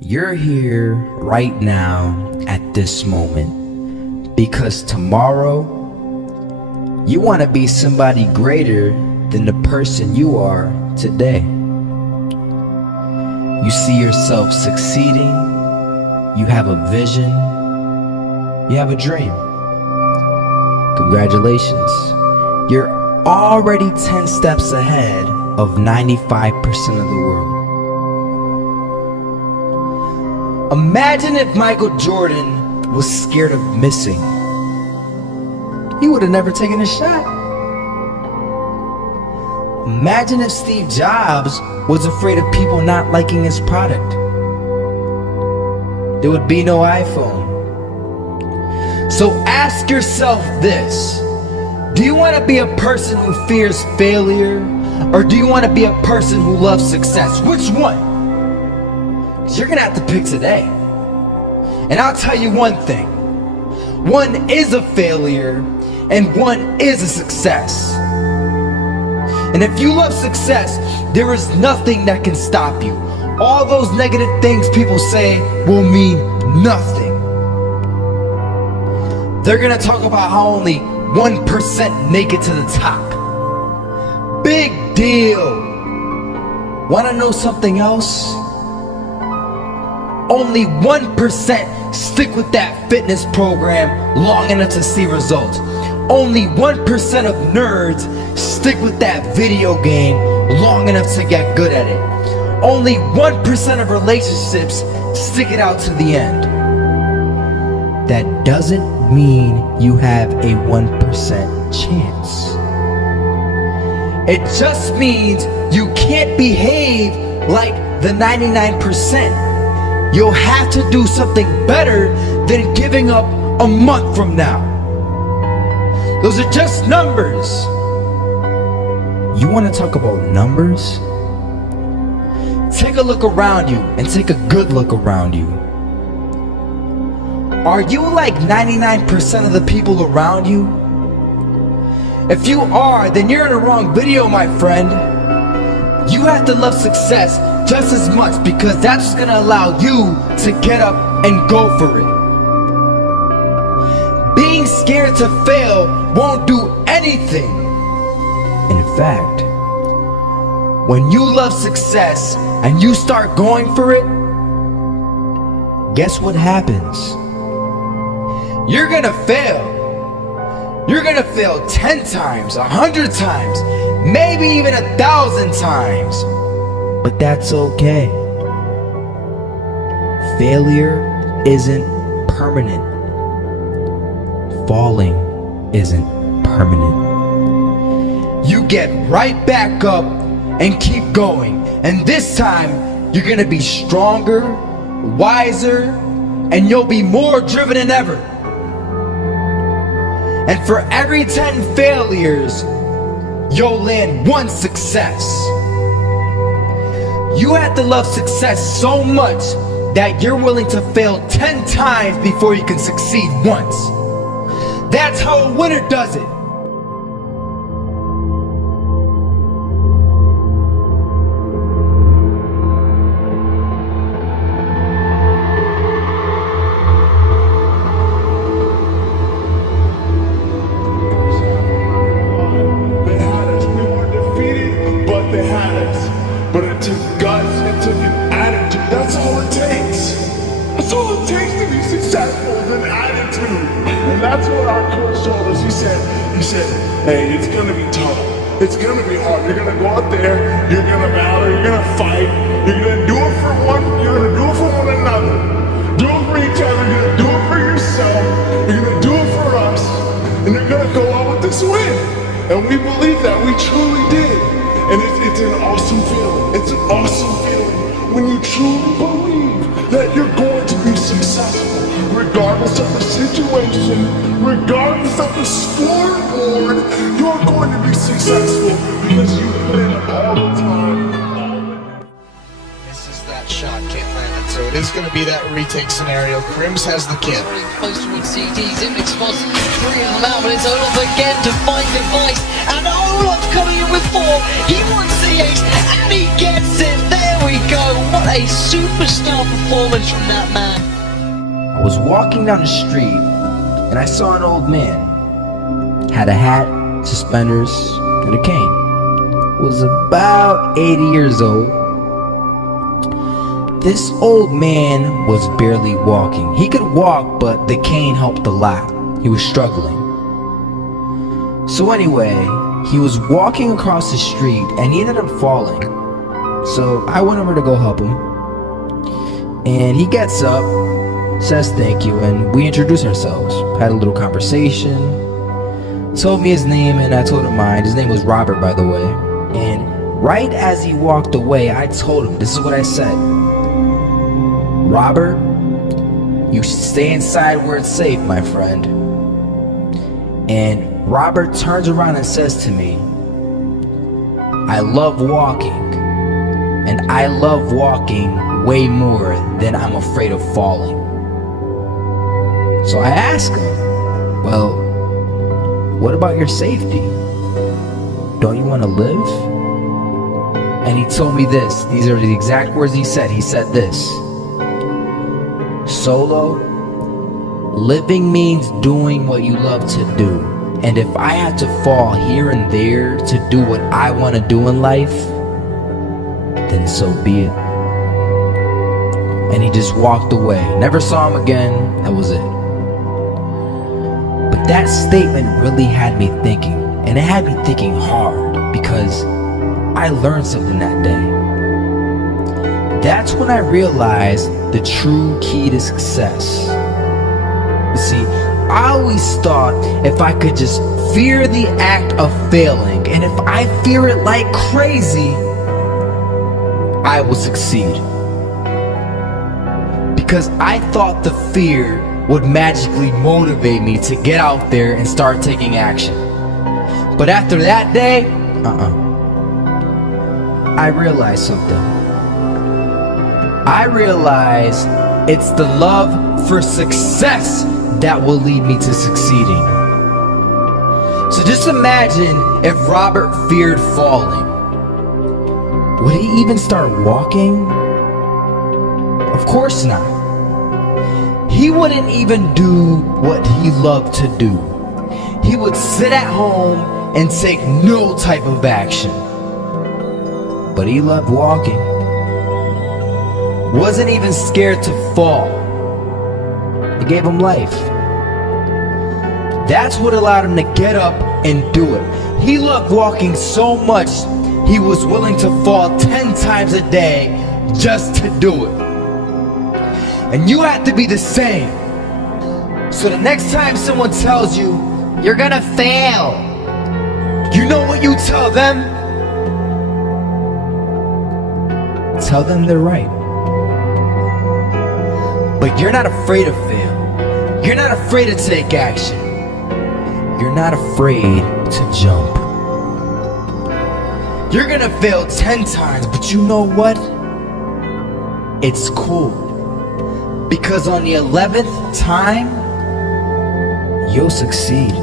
You're here right now at this moment because tomorrow you want to be somebody greater than the person you are today. You see yourself succeeding, you have a vision, you have a dream. Congratulations. You're already 10 steps ahead of 95% of the world. Imagine if Michael Jordan was scared of missing. He would have never taken a shot. Imagine if Steve Jobs was afraid of people not liking his product. There would be no iPhone. So ask yourself this: do you want to be a person who fears failure, or do you want to be a person who loves success? Which one? You're gonna have to pick today. And I'll tell you one thing: one is a failure and one is a success. And if you love success, there is nothing that can stop you. All those negative things people say will mean nothing. They're gonna talk about how only 1% make it to the top. Big deal. Wanna know something else? Only 1% stick with that fitness program long enough to see results. Only 1% of nerds stick with that video game long enough to get good at it. Only 1% of relationships stick it out to the end. That doesn't mean you have a 1% chance. It just means you can't behave like the 99%. You'll have to do something better than giving up a month from now. Those are just numbers. You want to talk about numbers? Take a look around you and take a good look around you. Are you like 99% of the people around you? If you are, then you're in the wrong video, my friend. You have to love success just as much, because that's what's gonna allow you to get up and go for it. Being scared to fail won't do anything. In fact, when you love success and you start going for it, guess what happens? You're gonna fail. You're gonna fail 10 times, 100 times, maybe even 1,000 times. But that's okay. Failure isn't permanent. Falling isn't permanent. You get right back up and keep going. And this time, you're gonna be stronger, wiser, and you'll be more driven than ever. And for every 10 failures, you'll land one success. You have to love success so much that you're willing to fail 10 times before you can succeed once. That's how a winner does it. But it took guts, it took an attitude. That's all it takes. That's all it takes to be successful, is an attitude. And that's what our coach told us. He said, hey, it's gonna be tough. It's gonna be hard. You're gonna go out there, you're gonna battle, you're gonna fight, you're gonna do it for one, you're gonna do it for one another. Do it for each other, you're gonna do it for yourself, you're gonna do it for us, and you're gonna go out with this win. And we believe that, we truly did. And it's an awesome feeling. It's an awesome feeling when you truly believe that you're going to be successful, regardless of the situation, regardless of the scoreboard. You're going to be successful because you put in all the time. This is that shot, can't land it, so it is going to be that retake scenario. Crims has the kid. Close towards CD's in response, 3 of them out, but it's Olaf again to find device, and Olaf coming in with 4. He wants the ace, and he gets it. There we go. What a superstar performance from that man. I was walking down the street and I saw an old man. Had a hat, suspenders, and a cane. Was about 80 years old. This old man was barely walking. He could walk, but the cane helped a lot. He was struggling. So anyway, he was walking across the street and he ended up falling. So I went over to go help him. And he gets up, says thank you, and we introduced ourselves. Had a little conversation. Told me his name and I told him mine. His name was Robert, by the way. And right as he walked away, I told him, this is what I said. Robert, you should stay inside where it's safe, my friend. And Robert turns around and says to me, I love walking. And I love walking way more than I'm afraid of falling. So I asked him, well, what about your safety? Don't you want to live? And he told me this. These are the exact words he said. He said this. Solo, living means doing what you love to do. And if I have to fall here and there to do what I want to do in life, then so be it. And he just walked away. Never saw him again. That was it. But that statement really had me thinking. And it had me thinking hard because I learned something that day. That's when I realized the true key to success. You see, I always thought if I could just fear the act of failing, and if I fear it like crazy, I will succeed. Because I thought the fear would magically motivate me to get out there and start taking action. But after that day, I realized something. I realized it's the love for success that will lead me to succeeding. So just imagine if Robert feared falling. Would he even start walking? Of course not. He wouldn't even do what he loved to do. He would sit at home and take no type of action. But he loved walking. Wasn't even scared to fall. It gave him life. That's what allowed him to get up and do it. He loved walking so much, he was willing to fall 10 times a day just to do it. And you have to be the same. So the next time someone tells you, you're gonna fail, you know what you tell them? Tell them they're right. But you're not afraid to fail. You're not afraid to take action. You're not afraid to jump. You're gonna fail 10 times, but you know what? It's cool. Because on the 11th time, you'll succeed.